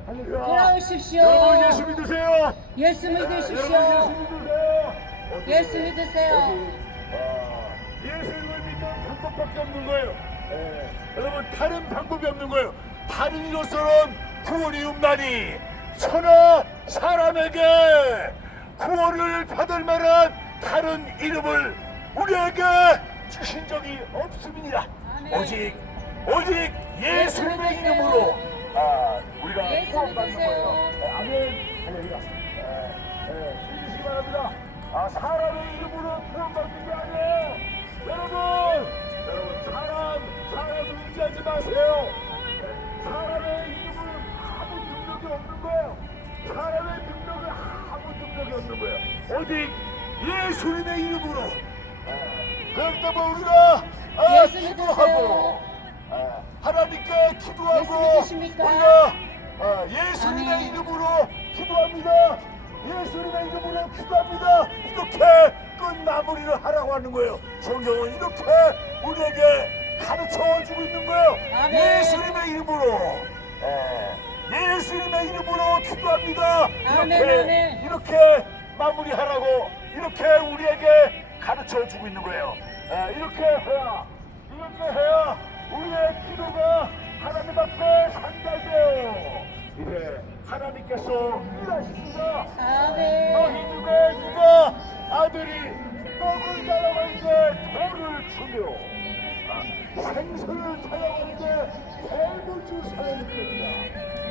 할렐루야. 돌아오십시오. 여러분 예수 믿으세요. 예수 믿으십시오. 여러분 예수 믿으세요. 예수 믿으세요. 예수님을 믿는 방법밖에 없는 거예요. 여러분 다른 방법이 없는 거예요. 다른 이로서는 구원이 없나니 천하 사람에게 구원을 받을 만한 다른 이름을 우리에게 주신 적이 없습니다. 아멘. 오직 예수님의 이름으로 우리가 예수 구원받는 믿으세요. 거예요. 아멘. 할렐루야. 믿으시기 바랍니다. 사람의 이름으로 구원받는 게 아니에요. 여러분 사람 의지하지 마세요. 사람의 이름은 아무 능력이 없는 거예요. 사람의 능력은 아무 능력이 없는 거예요. 오직 예수님의 이름으로 그렇기 때문에 우리가 예수 기도하고 하나님께 기도하고 예수 믿으십니까? 우리가 예수님의 아멘. 이름으로 기도합니다. 예수님의 이름으로 기도합니다. 이렇게 끝 마무리를 하라고 하는 거예요. 성경은 이렇게 우리에게 가르쳐주고 있는 거예요. 아멘. 예수님의 이름으로 예수님의 이름으로 기도합니다. 아멘. 이렇게 마무리하라고 이렇게 우리에게 가르쳐주고 있는 거예요. 이렇게 해야 우리의 기도가 하나님 앞에 상달돼요. 이제 하나님께서 일하십니다. 아멘. 너희 중에 누가 아들이 떡을 따라갈 때 돌을 주며 생선을 따라갈 때 배를 줄 사람이 됩니다.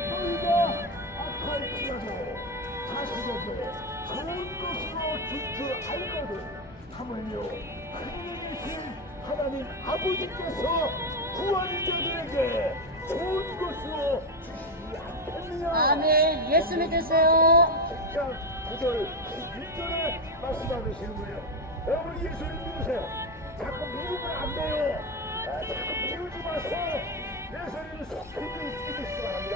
너희가 악할지라도 자식에게 좋은 것으로 줄 줄 알거든. 하물며 하늘이신 하나님 아버지께서 구원자들에게 좋은 것으로 주시지 않겠느냐. 아멘. 예수 믿으세요. 10장 9절 11절에 말씀하시는 거예요. 여러분 예수님 믿으세요. 자꾸 미루면 안 돼요. 자꾸 미루지 마세요. 예수님은 속히 믿으시기 바랍니다.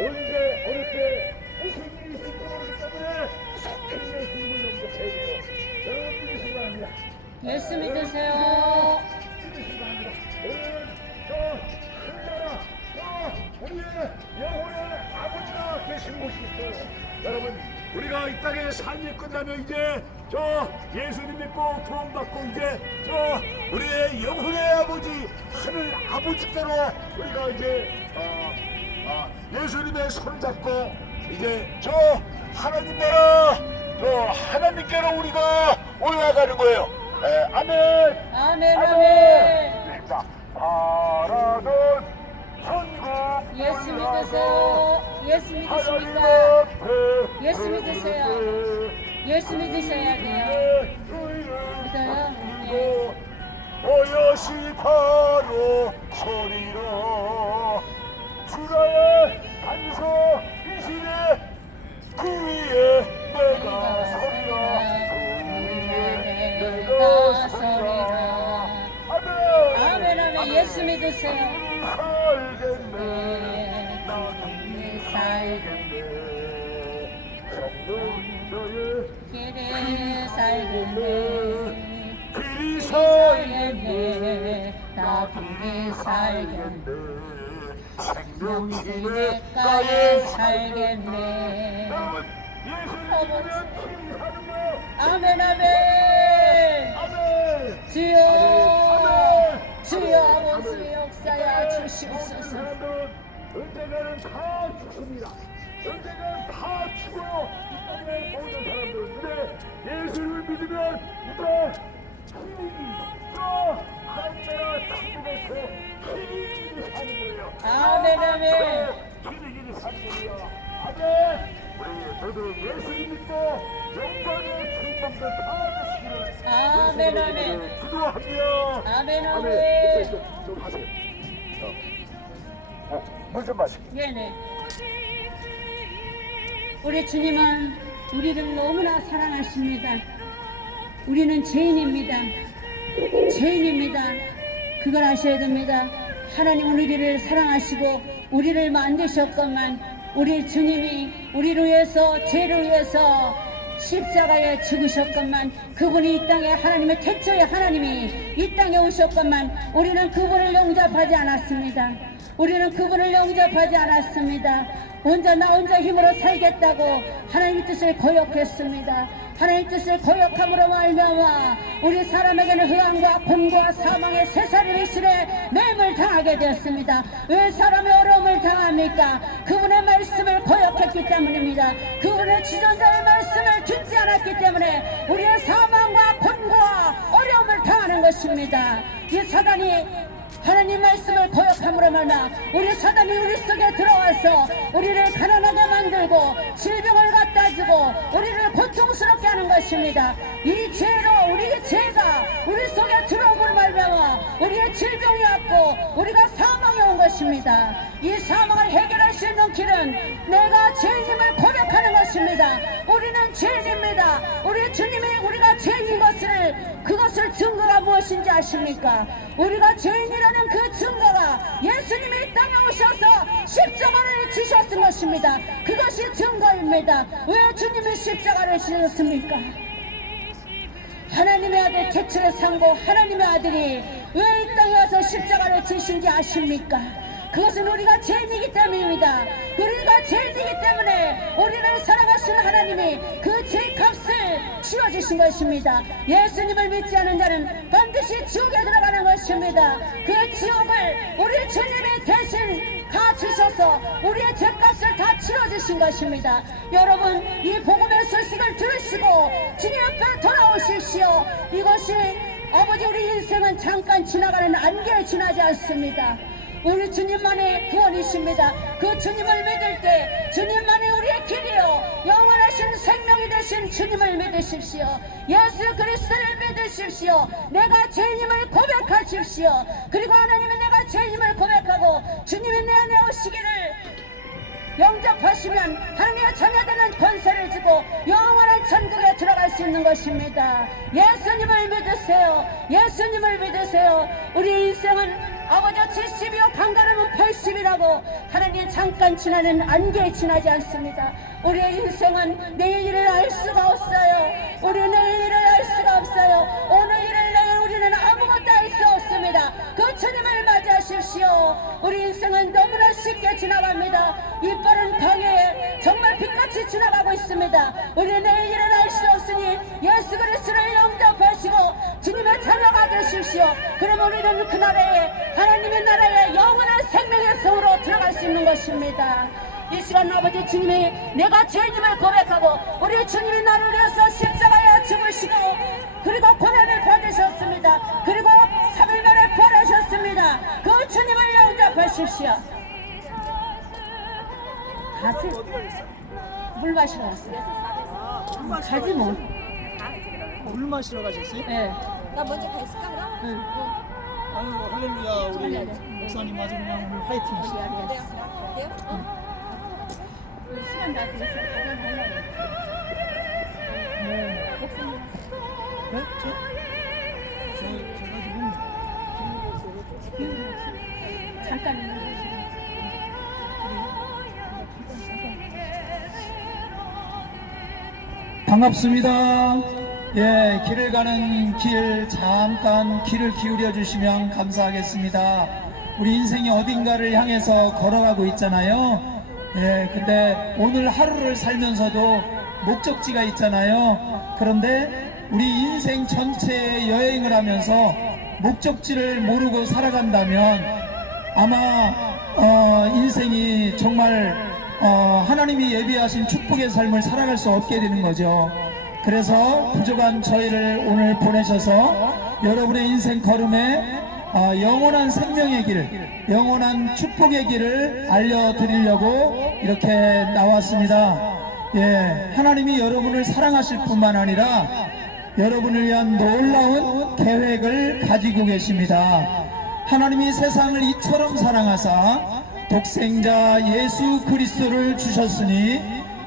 언제 어느 때 무슨 일이 있을지 모르기 때문에 속히 예수님을 영접해야 돼요. 여러분 믿으시기 바랍니다. 예수 믿으세요. 믿으시기 바랍니다. 여러분 저 하늘나라 우리의 영혼의 아버지가 계신 곳이 있어요. 여러분 우리가 이 땅에 삶이 끝나면 이제 저 예수님 믿고 구원받고 이제 저 우리의 영혼의 아버지 하늘 아버지께로 우리가 이제 예수님의 손을 잡고 이제 저 하나님 나라 저 하나님께로 우리가 올라가는 거예요. 아멘. 아멘, 아멘. 자, 바라던 천국 예수 믿으세요. 예수 믿으십니까? 예수 믿으세요. 예수 믿으셔야 돼요. 믿어요? 네. 오여시 바로 소리로 주라의 반석 이 시대 그 위에 내가 서리라 그 위에 내가 서리라 아멘, 아멘. 예수 믿으세요. 살겠네 나는 살겠네 성령 너의 길에 살겠네. 길이 살겠네. 나 길에 살겠네. 생명심의 가에 살겠네. 아멘, 아멘. 주여, 주여 아버지의 역사야 주시옵소서. 언젠가는 다 죽습니다. 언젠가는 다 죽어요. 이 땅에 모든 사람들은. 근데 예수를 믿으면 이제 힘이 또 하나님 나라 천국에서 힘이 사는 거예요. 아멘, 아멘. 힘이 사는 거예요. 아멘. 우리 모두 예수님 믿고 영광의 충만들 다 주시기를 아멘, 아멘. 기도합니다. 아멘, 아멘. 아멘. 좀 하세요. 물 좀 마시고. 네네. 우리 주님은 우리를 너무나 사랑하십니다. 우리는 죄인입니다. 죄인입니다. 그걸 아셔야 됩니다. 하나님은 우리를 사랑하시고 우리를 만드셨건만 우리 주님이 우리를 위해서 죄를 위해서 십자가에 죽으셨건만 그분이 이 땅에 하나님의 태초에 하나님이 이 땅에 오셨건만 우리는 그분을 영접하지 않았습니다. 우리는 그분을 영접하지 않았습니다. 나 혼자 힘으로 살겠다고 하나님의 뜻을 거역했습니다. 하나님의 뜻을 거역함으로 말미암아 우리 사람에게는 흑암과 곤고와 사망의 쇠사리의 실에 매몰당하게 되었습니다. 왜 사람의 어려움을 당합니까? 그분의 말씀을 거역했기 때문입니다. 그분의 주전자의 말씀을 듣지 않았기 때문에 우리의 사망과 곤고와 어려움을 당하는 것입니다. 이 사단이 하나님 말씀을 거역함으로 말미암아 우리 사단이 우리 속에 들어와서 우리를 가난하게 만들고 질병을 갖다 주고 우리를 고통스럽게 하는 것입니다. 이 죄로 우리의 죄가 우리 속에 들어오므로 말미암아 우리의 질병이 왔고 우리가 사망에 온 것입니다. 이 사망을 해결할 수 있는 길은 내가 죄인임을 고백하는 것입니다. 우리는 죄인입니다. 우리 주님이 우리가 죄인인 것을 그것을 증거가 무엇인지 아십니까? 우리가 죄인이라는 그 증거가 예수님이 이 땅에 오셔서 십자가를 지셨던 것입니다. 그것이 증거입니다. 왜 주님이 십자가를 지셨습니까? 하나님의 아들 태초에 산고 하나님의 아들이 왜 이 땅에 와서 십자가를 지신지 아십니까? 그것은 우리가 죄인이기 때문입니다. 우리가 죄인이기 때문에 우리를 사랑하시는 하나님이 그 죄값을 치워주신 것입니다. 예수님을 믿지 않은 자는 반드시 지옥에 들어가는 것입니다. 그 지옥을 우리 주님이 대신 다 지셔서 우리의 죄값을 다 치러주신 것입니다. 여러분 이 복음의 소식을 들으시고 주님 앞에 돌아오십시오. 이것이 아버지 우리 인생은 잠깐 지나가는 안개에 지나지 않습니다. 우리 주님만의 구원이십니다. 그 주님을 믿을 때 주님만이 우리의 길이요 영원하신 생명이 되신 주님을 믿으십시오. 예수 그리스도를 믿으십시오. 내가 죄인임을 고백하십시오. 그리고 하나님은 내가 죄인임을 고백하고 주님이 내 안에 오시기를 영접하시면 하나님의 자녀되는 권세를 주고 영원한 천국에 들어갈 수 있는 것입니다. 예수님을 믿으세요. 예수님을 믿으세요. 우리 인생은 아버지 70이요 강가르면 80이라고 하나님 잠깐 지나는 안개에 지나지 않습니다. 우리의 인생은 내일을 알 수가 없어요. 우리 내일을 알 수가 없어요. 오늘 일을 내일 우리는 아무것도 알 수 없습니다. 그 주님을 맞이하십시오. 우리 인생은 너무나 쉽게 지나갑니다. 이 빠른 강에 정말 빛같이 지나가고 있습니다. 우리 내일을 알 수 없으니 예수 그리스도를 영접하시고 주님의 자녀가 되십시오. 그럼 우리는 그 나라에 하나님의 나라에 영원한 생명의 성으로 들어갈 수 있는 것입니다. 이 시간 아버지 주님이 내가 죄인임을 고백하고 우리 주님이 나를 위해서 십자가에 죽으시고 그리고 고난을 받으셨습니다. 그리고 3일 만에 부활하셨습니다. 그 주님을 영접하십시오. 가세요. 물 마시러 왔어요. 가지 뭐. 물 마시러 가셨어요? 네. 나 먼저 가 있을까 그럼? 응. 아유 할렐루야 우리 목사님 아주 그냥 오늘 파이팅 하시네요. 네, 갈게요. 시간 다 돼서 가자 하려고. 네? 제가 지금 잠깐 있는 거지. 반갑습니다. 예, 길을 가는 길 잠깐 귀를 기울여 주시면 감사하겠습니다. 우리 인생이 어딘가를 향해서 걸어가고 있잖아요. 예, 근데 오늘 하루를 살면서도 목적지가 있잖아요. 그런데 우리 인생 전체의 여행을 하면서 목적지를 모르고 살아간다면 아마 인생이 정말 하나님이 예비하신 축복의 삶을 살아갈 수 없게 되는 거죠. 그래서 부족한 저희를 오늘 보내셔서 여러분의 인생 걸음에 영원한 생명의 길, 영원한 축복의 길을 알려드리려고 이렇게 나왔습니다. 예, 하나님이 여러분을 사랑하실 뿐만 아니라 여러분을 위한 놀라운 계획을 가지고 계십니다. 하나님이 세상을 이처럼 사랑하사 독생자 예수 그리스도를 주셨으니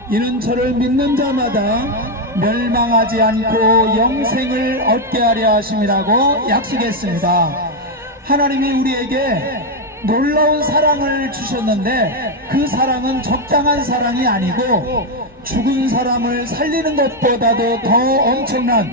이는 저를 믿는 자마다 멸망하지 않고 영생을 얻게 하려 하심이라고 약속했습니다. 하나님이 우리에게 놀라운 사랑을 주셨는데 그 사랑은 적당한 사랑이 아니고 죽은 사람을 살리는 것보다도 더 엄청난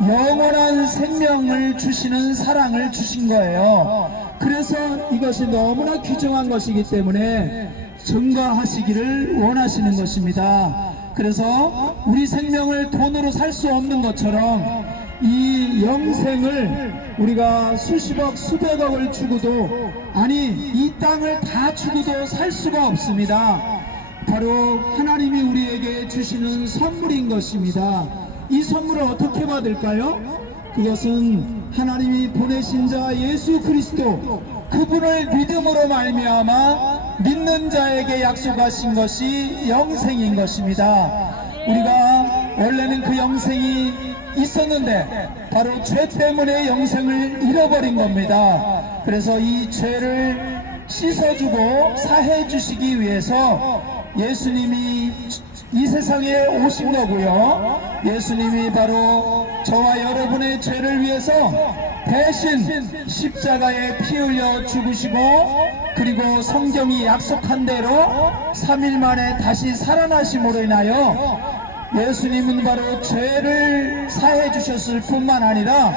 영원한 생명을 주시는 사랑을 주신 거예요. 그래서 이것이 너무나 귀중한 것이기 때문에 증거하시기를 원하시는 것입니다. 그래서 우리 생명을 돈으로 살 수 없는 것처럼 이 영생을 우리가 수십억 수백억을 주고도 아니 이 땅을 다 주고도 살 수가 없습니다. 바로 하나님이 우리에게 주시는 선물인 것입니다. 이 선물을 어떻게 받을까요? 그것은 하나님이 보내신 자 예수 그리스도 그분을 믿음으로 말미암아 믿는 자에게 약속하신 것이 영생인 것입니다. 우리가 원래는 그 영생이 있었는데 바로 죄 때문에 영생을 잃어버린 겁니다. 그래서 이 죄를 씻어주고 사해 주시기 위해서 예수님이 이 세상에 오신 거고요. 예수님이 바로 저와 여러분의 죄를 위해서 대신 십자가에 피 흘려 죽으시고 그리고 성경이 약속한 대로 3일 만에 다시 살아나심으로 인하여 예수님은 바로 죄를 사해 주셨을 뿐만 아니라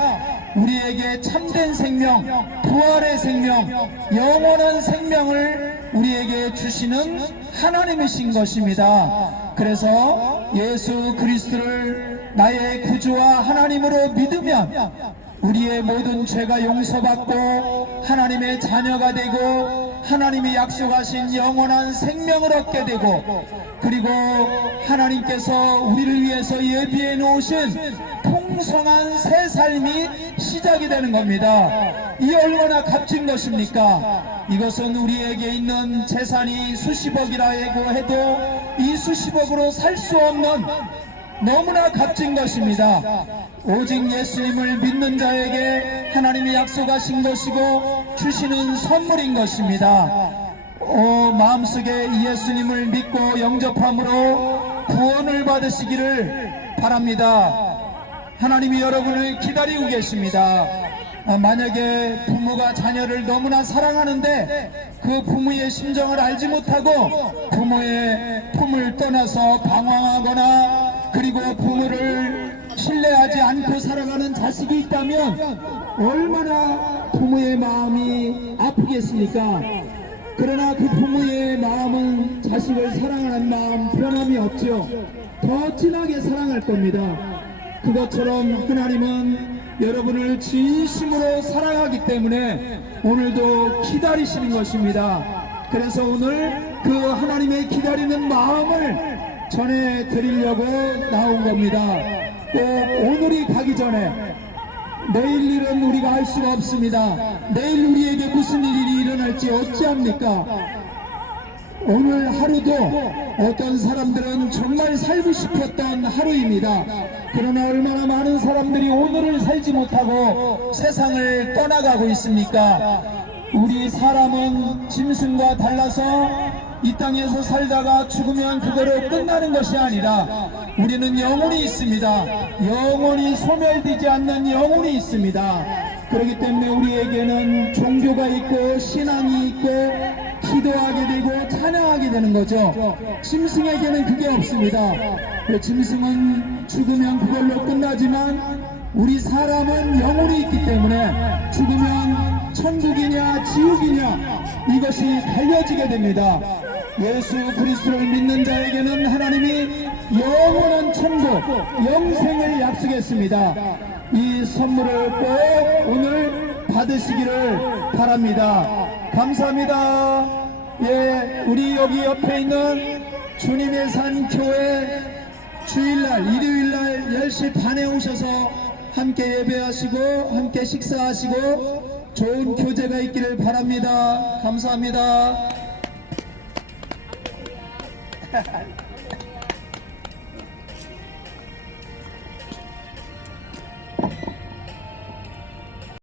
우리에게 참된 생명, 부활의 생명, 영원한 생명을 우리에게 주시는 하나님이신 것입니다. 그래서 예수 그리스도를 나의 구주와 하나님으로 믿으면 우리의 모든 죄가 용서받고 하나님의 자녀가 되고 하나님이 약속하신 영원한 생명을 얻게 되고 그리고 하나님께서 우리를 위해서 예비해 놓으신 풍성한 새 삶이 시작이 되는 겁니다. 이 얼마나 값진 것입니까? 이것은 우리에게 있는 재산이 수십억이라고 해도 이 수십억으로 살 수 없는 너무나 값진 것입니다. 오직 예수님을 믿는 자에게 하나님이 약속하신 것이고 주시는 선물인 것입니다. 마음속에 예수님을 믿고 영접함으로 구원을 받으시기를 바랍니다. 하나님이 여러분을 기다리고 계십니다. 만약에 부모가 자녀를 너무나 사랑하는데 그 부모의 심정을 알지 못하고 부모의 품을 떠나서 방황하거나 그리고 부모를 신뢰하지 않고 살아가는 자식이 있다면 얼마나 부모의 마음이 아프겠습니까? 그러나 그 부모의 마음은 자식을 사랑하는 마음 변함이 없죠. 더 진하게 사랑할 겁니다. 그것처럼 하나님은 여러분을 진심으로 사랑하기 때문에 오늘도 기다리시는 것입니다. 그래서 오늘 그 하나님의 기다리는 마음을 전해드리려고 나온 겁니다. 꼭 오늘이 가기 전에 내일 일은 우리가 알 수가 없습니다. 내일 우리에게 무슨 일이 일어날지 어찌합니까? 오늘 하루도 어떤 사람들은 정말 살고 싶었던 하루입니다. 그러나 얼마나 많은 사람들이 오늘을 살지 못하고 세상을 떠나가고 있습니까? 우리 사람은 짐승과 달라서 이 땅에서 살다가 죽으면 그거로 끝나는 것이 아니라 우리는 영혼이 있습니다. 영혼이 소멸되지 않는 영혼이 있습니다. 그렇기 때문에 우리에게는 종교가 있고 신앙이 있고 기도하게 되고 찬양하게 되는 거죠. 짐승에게는 그게 없습니다. 짐승은 죽으면 그걸로 끝나지만 우리 사람은 영혼이 있기 때문에 죽으면 천국이냐 지옥이냐 이것이 달려지게 됩니다. 예수 그리스도를 믿는 자에게는 하나님이 영원한 천국, 영생을 약속했습니다. 이 선물을 꼭 오늘 받으시기를 바랍니다. 감사합니다. 예, 우리 여기 옆에 있는 주님의 산 교회 주일날, 일요일날 10시 반에 오셔서 함께 예배하시고 함께 식사하시고 좋은 교제가 있기를 바랍니다. 감사합니다.